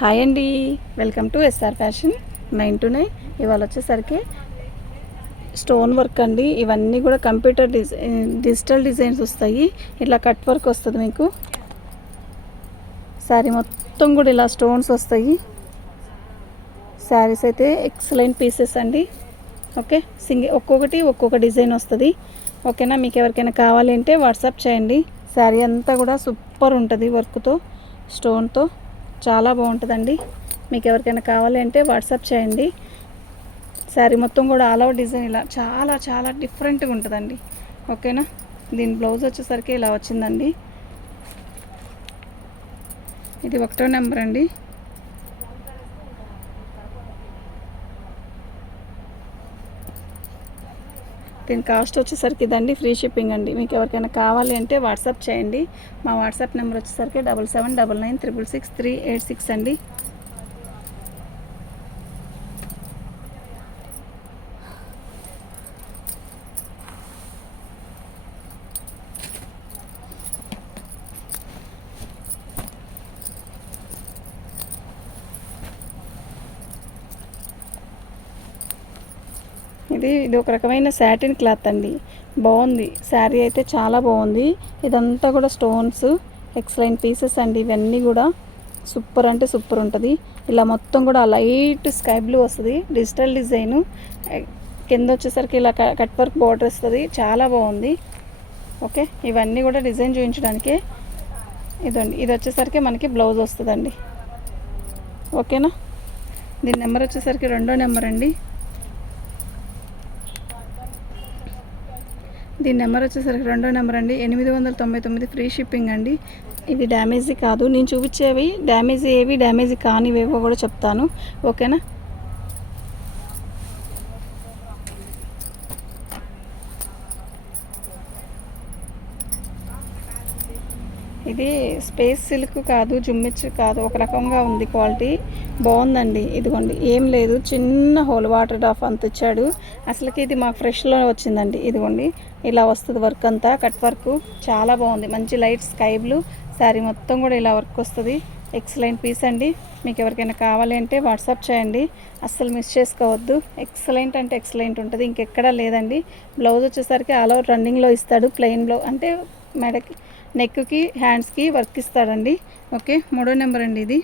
Hi అండి, welcome to SR fashion 9 to 9. ఇవాళ వచ్చేసరికి స్టోన్ వర్క్ అండి. ఇవన్నీ కూడా కంప్యూటర్ డిజిటల్ డిజైన్స్ వస్తాయి. ఇట్లా కట్ వర్క్ వస్తుంది మీకు. శారీ మొత్తం కూడా ఇలా స్టోన్స్ వస్తాయి. శారీస్ అయితే ఎక్సలెంట్ పీసెస్ అండి. ఓకే, ఒక్కొక్కటి ఒక్కొక్క డిజైన్ వస్తుంది. ఓకేనా, మీకు ఎవరికైనా కావాలి అంటే వాట్సాప్ చేయండి. శారీ అంతా కూడా సూపర్ ఉంటుంది, వర్క్తో స్టోన్తో చాలా బాగుంటుందండి. మీకు ఎవరికైనా కావాలి అంటే వాట్సాప్ చేయండి. శారీ మొత్తం కూడా ఆల్ ఓవర్ డిజైన్ ఇలా చాలా చాలా డిఫరెంట్గా ఉంటుందండి. ఓకేనా, దీని బ్లౌజ్ వచ్చేసరికి ఇలా వచ్చిందండి. ఇది 1వ నెంబర్ అండి. దీని కాస్ట్ వచ్చేసరికి ఇదండి, ఫ్రీ షిప్పింగ్ అండి. మీకు ఎవరికైనా కావాలి అంటే వాట్సాప్ చేయండి. మా వాట్సాప్ నెంబర్ వచ్చేసరికి 7799666386 అండి. ఇది ఒక రకమైన సాటిన్ క్లాత్ అండి. బాగుంది, శారీ అయితే చాలా బాగుంది. ఇదంతా కూడా స్టోన్స్, ఎక్సలెంట్ పీసెస్ అండి. ఇవన్నీ కూడా సూపర్ అంటే సూపర్ ఉంటుంది. ఇలా మొత్తం కూడా లైట్ స్కై బ్లూ వస్తుంది, డిజిటల్ డిజైను. కింద వచ్చేసరికి ఇలా కట్ వర్క్ బార్డర్ వస్తుంది, చాలా బాగుంది. ఓకే, ఇవన్నీ కూడా డిజైన్ చూపించడానికే. ఇదండి, ఇది వచ్చేసరికి మనకి బ్లౌజ్ వస్తుందండి. ఓకేనా, దీని నెంబర్ వచ్చేసరికి 2వ నెంబర్ అండి. దీని నెంబర్ వచ్చేసరికి 2వ నెంబర్ అండి. 899 ఫ్రీ షిప్పింగ్ అండి. ఇవి డ్యామేజీ కాదు, నేను చూపించేవి డ్యామేజీ ఏవి డ్యామేజీ కానివేవో కూడా చెప్తాను. ఓకేనా, ఇది స్పేస్ సిల్క్ కాదు, జుమ్మిచ్చు కాదు, ఒక రకంగా ఉంది. క్వాలిటీ బాగుందండి. ఇదిగోండి, ఏం లేదు, చిన్న హోల్ వాటర్ డ్రాప్ అంత ఇచ్చాడు. అసలుకి ఇది మాకు ఫ్రెష్లో వచ్చిందండి. ఇదిగోండి, ఇలా వస్తుంది వర్క్ అంతా, కట్ వర్క్ చాలా బాగుంది. మంచి లైట్ స్కై బ్లూ శారీ మొత్తం కూడా ఇలా వర్క్ వస్తుంది. ఎక్సలెంట్ పీస్ అండి. మీకు ఎవరికైనా కావాలి అంటే వాట్సాప్ చేయండి, అస్సలు మిస్ చేసుకోవద్దు. ఎక్సలెంట్ అంటే ఎక్సలెంట్ ఉంటుంది, ఇంకెక్కడా లేదండి. బ్లౌజ్ వచ్చేసరికి ఆల్ ఓవర్ రన్నింగ్లో ఇస్తాడు. ప్లెయిన్ బ్లౌజ్ అంటే మెడకి, నెక్కి, హ్యాండ్స్కి వర్క్ ఇస్తాడండి. ఓకే, 3వ నెంబర్ అండి ఇది.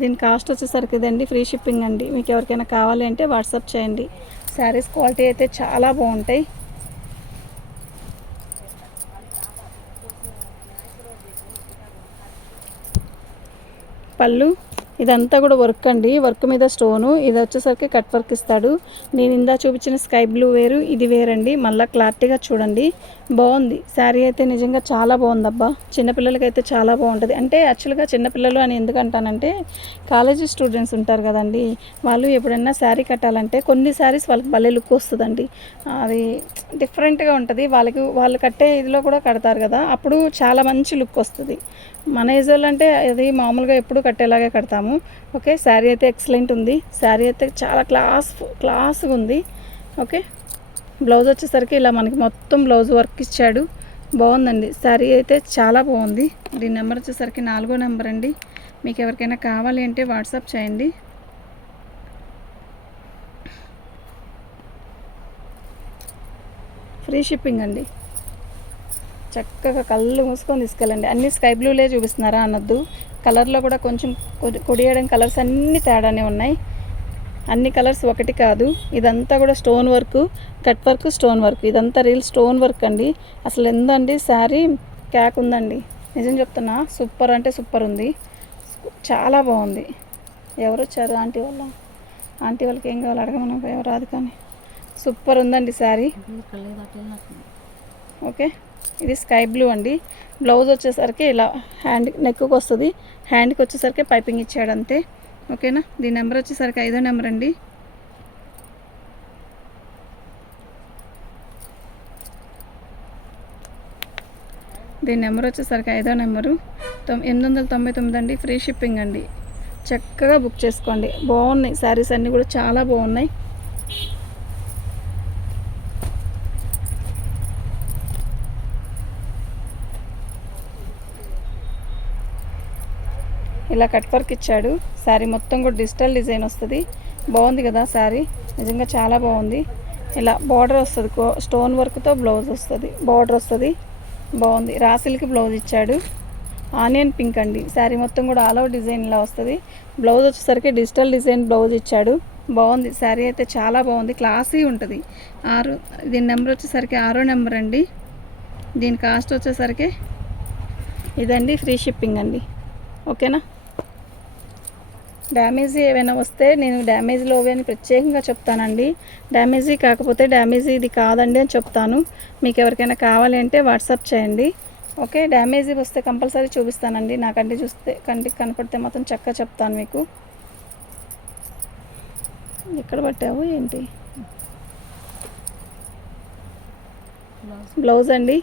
దీని కాస్ట్ వచ్చేసరికి ఇదండి, ఫ్రీ షిప్పింగ్ అండి. మీకు ఎవరికైనా కావాలి అంటే వాట్సాప్ చేయండి. శారీస్ క్వాలిటీ అయితే చాలా బాగుంటాయి. పళ్ళు ఇదంతా కూడా వర్క్ అండి, వర్క్ మీద స్టోను. ఇది వచ్చేసరికి కట్ వర్క్ ఇస్తాడు. నేను ఇందా చూపించిన స్కై బ్లూ వేరు, ఇది వేరండి. మళ్ళీ క్లారిటీగా చూడండి, బాగుంది. శారీ అయితే నిజంగా చాలా బాగుంది అబ్బా. చిన్నపిల్లలకి అయితే చాలా బాగుంటుంది. అంటే యాక్చువల్గా చిన్నపిల్లలు అని ఎందుకంటానంటే, కాలేజీ స్టూడెంట్స్ ఉంటారు కదండి, వాళ్ళు ఎప్పుడైనా శారీ కట్టాలంటే కొన్ని శారీస్ వాళ్ళకి భలే లుక్ వస్తుందండి. అది డిఫరెంట్గా ఉంటుంది. వాళ్ళు కట్టే ఇదిలో కూడా కడతారు కదా, అప్పుడు చాలా మంచి లుక్ వస్తుంది. మన ఏజ్ వాళ్ళు అంటే అది మామూలుగా ఎప్పుడు కట్టేలాగే కడతాము. ఓకే, శారీ అయితే ఎక్సలెంట్ ఉంది. శారీ అయితే చాలా క్లాస్గా ఉంది. ఓకే, బ్లౌజ్ వచ్చేసరికి ఇలా మనకి మొత్తం బ్లౌజ్ వర్క్ ఇచ్చాడు. బాగుందండి, శారీ అయితే చాలా బాగుంది. దీని నెంబర్ వచ్చేసరికి 4వ నెంబర్ అండి. మీకు ఎవరికైనా కావాలి అంటే వాట్సాప్ చేయండి. ఫ్రీ షిప్పింగ్ అండి. చక్కగా కళ్ళు మూసుకొని తీసుకెళ్ళండి. అన్ని స్కై బ్లూలే చూపిస్తున్నారా అనొద్దు, కలర్లో కూడా కొంచెం కొడియడం కలర్స్ అన్నీ తేడానే ఉన్నాయి. అన్ని కలర్స్ ఒకటి కాదు. ఇదంతా కూడా stone work, cut work, stone work, ఇదంతా రీల్ స్టోన్ వర్క్ అండి. అసలు ఎంతండి, శారీ క్యాక్ ఉందండి. నిజం చెప్తున్నా, సూపర్ అంటే సూపర్ ఉంది, చాలా బాగుంది. ఎవరు వచ్చారు? ఆంటీ వాళ్ళకి ఏం కావాలి అడగమనం, ఎవరు రాదు కానీ సూపర్ ఉందండి శారీ. ఓకే, ఇది స్కై బ్లూ అండి. బ్లౌజ్ వచ్చేసరికి ఇలా నెక్కి వస్తుంది, హ్యాండ్కి వచ్చేసరికి పైపింగ్ ఇచ్చాడు అంతే. ఓకేనా, దీని నెంబర్ వచ్చేసరికి 5వ నెంబర్ అండి. దీని నెంబర్ వచ్చేసరికి 5వ నెంబరు 899 అండి. ఫ్రీ షిప్పింగ్ అండి. చక్కగా బుక్ చేసుకోండి. బాగున్నాయి శారీస్ అన్నీ కూడా, చాలా బాగున్నాయి. ఇలా కట్ వర్క్ ఇచ్చాడు. శారీ మొత్తం కూడా డిజిటల్ డిజైన్ వస్తుంది. బాగుంది కదా శారీ, నిజంగా చాలా బాగుంది. ఇలా బార్డర్ వస్తుంది, స్టోన్ వర్క్తో బ్లౌజ్ వస్తుంది, బార్డర్ వస్తుంది. బాగుంది. రా సిల్క్ బ్లౌజ్ ఇచ్చాడు. ఆనియన్ పింక్ అండి. శారీ మొత్తం కూడా ఆల్ ఓవర్ డిజైన్ ఇలా వస్తుంది. బ్లౌజ్ వచ్చేసరికి డిజిటల్ డిజైన్ బ్లౌజ్ ఇచ్చాడు. బాగుంది. శారీ అయితే చాలా బాగుంది, క్లాసీ ఉంటుంది. దీని నెంబర్ వచ్చేసరికి 6వ నెంబర్ అండి. దీని కాస్ట్ వచ్చేసరికి ఇదండి, ఫ్రీ షిప్పింగ్ అండి. ఓకేనా. డ్యామేజీ ఏమైనా వస్తే నేను డ్యామేజ్లో అని ప్రత్యేకంగా చెప్తానండి. డ్యామేజీ కాకపోతే డ్యామేజీ ఇది కాదండి అని చెప్తాను. మీకు ఎవరికైనా కావాలి అంటే వాట్సాప్ చేయండి. ఓకే. డ్యామేజీ వస్తే కంపల్సరీ చూపిస్తానండి. నా కంటికి కనపడితే మాత్రం చక్కగా చెప్తాను మీకు. ఎక్కడ పట్టావు ఏంటి? బ్లౌజ్ అండి.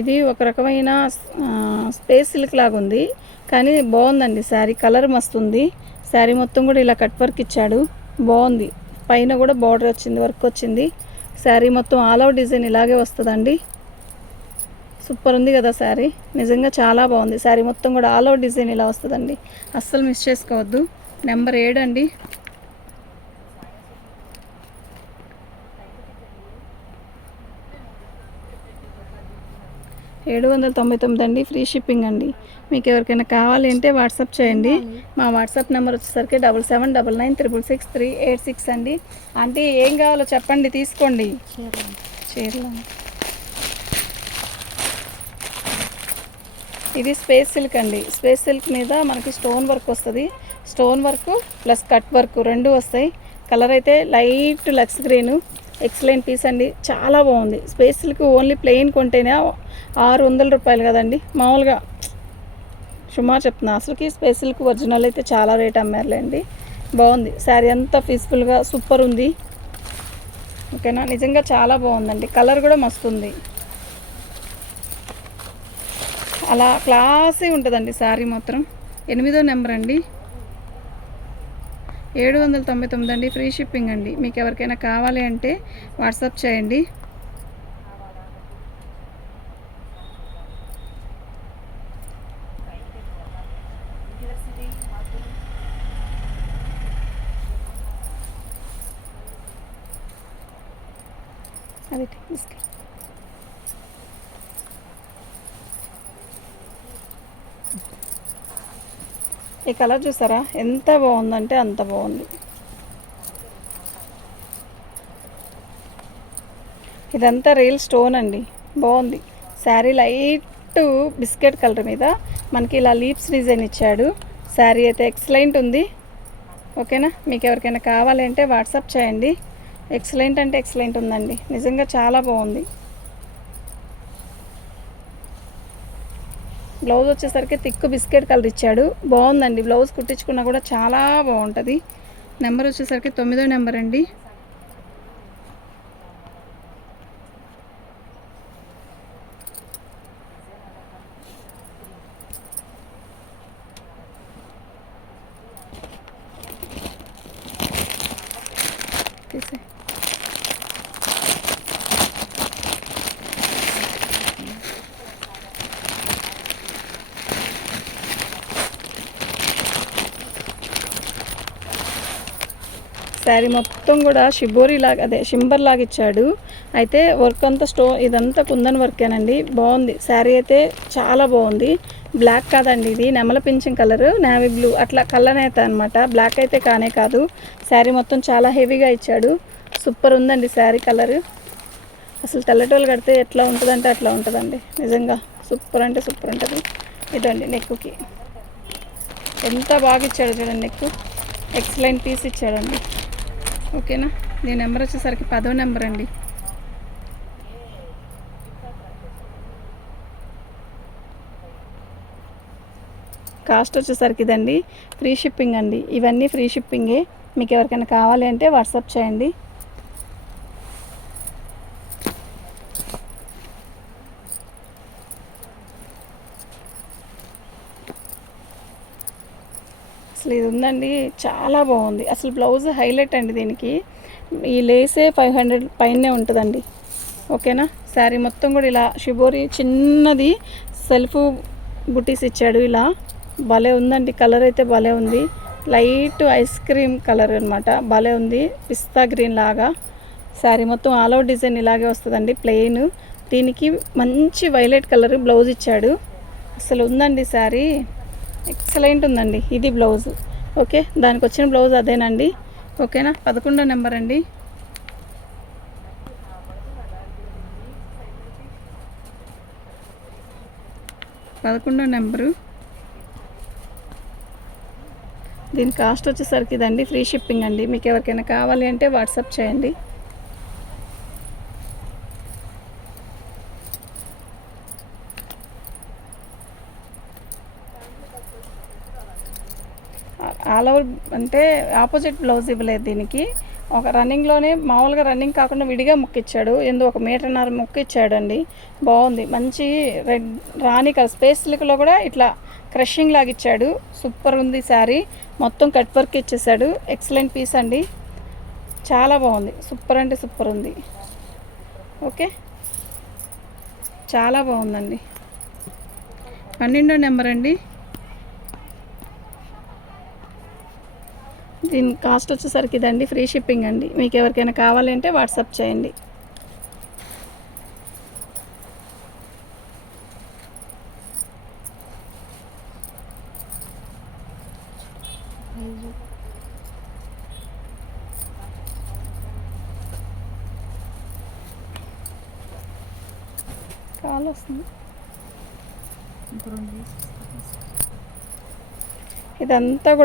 ఇది ఒక రకమైన స్పేస్ సిల్క్ లాగా ఉంది, కానీ బాగుందండి శారీ. కలర్ మస్తుంది. శారీ మొత్తం కూడా ఇలా కట్ వర్క్ ఇచ్చాడు. బాగుంది. పైన కూడా బార్డర్ వచ్చింది, వర్క్ వచ్చింది. శారీ మొత్తం ఆల్ ఓవర్ డిజైన్ ఇలాగే వస్తుందండి. సూపర్ ఉంది కదా శారీ, నిజంగా చాలా బాగుంది. శారీ మొత్తం కూడా ఆల్ ఓవర్ డిజైన్ ఇలా వస్తుందండి. అస్సలు మిస్ చేసుకోవద్దు. నెంబర్ 7 అండి. 799 అండి, ఫ్రీ షిప్పింగ్ అండి. మీకు ఎవరికైనా కావాలి అంటే వాట్సాప్ చేయండి. మా వాట్సాప్ నెంబర్ వచ్చేసరికి 7799666386 అండి. అంటే ఏం కావాలో చెప్పండి, తీసుకోండి. చీరలు ఇది స్పేస్ సిల్క్ అండి. స్పేస్ సిల్క్ మీద మనకి స్టోన్ వర్క్ వస్తుంది. Stone work plus cut work రెండు వస్తాయి. కలర్ అయితే లైట్ లక్స్ గ్రీను. ఎక్సలెంట్ పీస్ అండి, చాలా బాగుంది. స్పేస్ సిల్క్ ఓన్లీ ప్లెయిన్ కొంటేనే 600 రూపాయలు కదండి. మామూలుగా సుమారు చెప్తున్నా. అసలుకి స్పేస్ సిల్క్ ఒరిజినల్ అయితే చాలా రేట్ అమ్మారులేండి. బాగుంది. శారీ అంతా పీస్ఫుల్గా సూపర్ ఉంది. ఓకేనా. నిజంగా చాలా బాగుందండి. కలర్ కూడా మస్తు ఉంది. అలా క్లాసీ ఉంటుందండి శారీ మాత్రం. 8వ నెంబర్ అండి. 799 అండి, ఫ్రీ షిప్పింగ్ అండి. మీకు ఎవరికైనా కావాలి అంటే వాట్సాప్ చేయండి. అది తీసుకెళ్ళి ఈ కలర్ చూసారా ఎంత బాగుందంటే అంత బాగుంది. ఇదంతా రియల్ స్టోన్ అండి. బాగుంది. శారీ లైట్ బిస్కెట్ కలర్ మీద మనకి ఇలా లీప్స్ డిజైన్ ఇచ్చాడు. శారీ అయితే ఎక్సలెంట్ ఉంది. ఓకేనా. మీకు ఎవరికైనా కావాలి అంటే వాట్సాప్ చేయండి. ఎక్సలెంట్ అంటే ఎక్సలెంట్ ఉందండి, నిజంగా చాలా బాగుంది. బ్లౌజ్ వచ్చేసరికి థిక్ బిస్కెట్ కలర్ ఇచ్చాడు. బాగుందండి. బ్లౌజ్ కుట్టించుకున్నా కూడా చాలా బాగుంటుంది. నెంబర్ వచ్చేసరికి 9వ నెంబర్ అండి. తీసే శారీ మొత్తం కూడా షిబోరీ లాగా, అదే షింబర్ లాగా ఇచ్చాడు. అయితే వర్క్ అంతా ఇదంతా కుందన్ వర్కేనండి. బాగుంది. శారీ అయితే చాలా బాగుంది. బ్లాక్ కాదండి, ఇది నెమల పింఛన్ కలర్, నేవీ బ్లూ అట్లా కలర్ అయితే అనమాట. బ్లాక్ అయితే కానే కాదు. శారీ మొత్తం చాలా హెవీగా ఇచ్చాడు. సూపర్ ఉందండి శారీ కలర్. అసలు తెల్లటోళ్ళు కడితే ఎట్లా ఉంటుందంటే అట్లా ఉంటుందండి. నిజంగా సూపర్ అంటే సూపర్ ఉంటుంది. ఇదండి నెక్కుకి ఎంత బాగా ఇచ్చాడు చూడండి. నెక్కు ఎక్సలెంట్ పీస్ ఇచ్చాడండి. ఓకేనా. దీని నెంబర్ వచ్చేసరికి 10వ నెంబర్ అండి. కాస్ట్ వచ్చేసరికి ఇదండి, ఫ్రీ షిప్పింగ్ అండి. ఇవన్నీ ఫ్రీ షిప్పింగే. మీకు ఎవరికైనా కావాలి అంటే వాట్సాప్ చేయండి. అసలు ఇది ఉందండి, చాలా బాగుంది. అసలు బ్లౌజ్ హైలైట్ అండి. దీనికి ఈ లేసే 500 పైనే ఉంటుందండి. ఓకేనా. శారీ మొత్తం కూడా ఇలా షిబోరి చిన్నది సెల్ఫ్ బుటీస్ ఇచ్చాడు ఇలా. భలే ఉందండి, కలర్ అయితే భలే ఉంది. లైట్ ఐస్ క్రీమ్ కలర్ అనమాట, భలే ఉంది. పిస్తా గ్రీన్ లాగా శారీ మొత్తం ఆల్ ఓవర్ డిజైన్ ఇలాగే వస్తుందండి, ప్లెయిన్. దీనికి మంచి వైలెట్ కలర్ బ్లౌజ్ ఇచ్చాడు. అసలు ఉందండి శారీ, ఎక్సలెంట్ ఉందండి. ఇది బ్లౌజ్. ఓకే, దానికి వచ్చిన బ్లౌజ్ అదేనండి. ఓకేనా. 11వ నెంబర్ అండి. 11వ నెంబరు. దీని కాస్ట్ వచ్చేసరికి ఇదండి, ఫ్రీ షిప్పింగ్ అండి. మీకు ఎవరికైనా కావాలి అంటే వాట్సాప్ చేయండి. ఆల్ ఓవర్ అంటే ఆపోజిట్ బ్లౌజ్ ఇవ్వలేదు దీనికి. ఒక రన్నింగ్లోనే మామూలుగా రన్నింగ్ కాకుండా విడిగా ముక్క ఇచ్చాడు. ఎందుకు 1.5 మీటర్ ముక్క ఇచ్చాడండి. బాగుంది, మంచి రెడ్ రాణి కలర్ స్పేస్ సిల్క్లో కూడా ఇట్లా క్రషింగ్ లాగా ఇచ్చాడు. సూపర్ ఉంది శారీ. మొత్తం కట్ వర్క్ ఇచ్చేసాడు. ఎక్సలెంట్ పీస్ అండి, చాలా బాగుంది. సూపర్ అంటే సూపర్ ఉంది. ఓకే, చాలా బాగుందండి. 12వ నెంబర్ అండి. దీని కాస్ట్ వచ్చేసరికి ఇదండి, ఫ్రీ షిప్పింగ్ అండి. మీకు ఎవరికైనా కావాలి అంటే వాట్సాప్ చేయండి. కాల్ వస్తుంది. ఇదంతా కూడా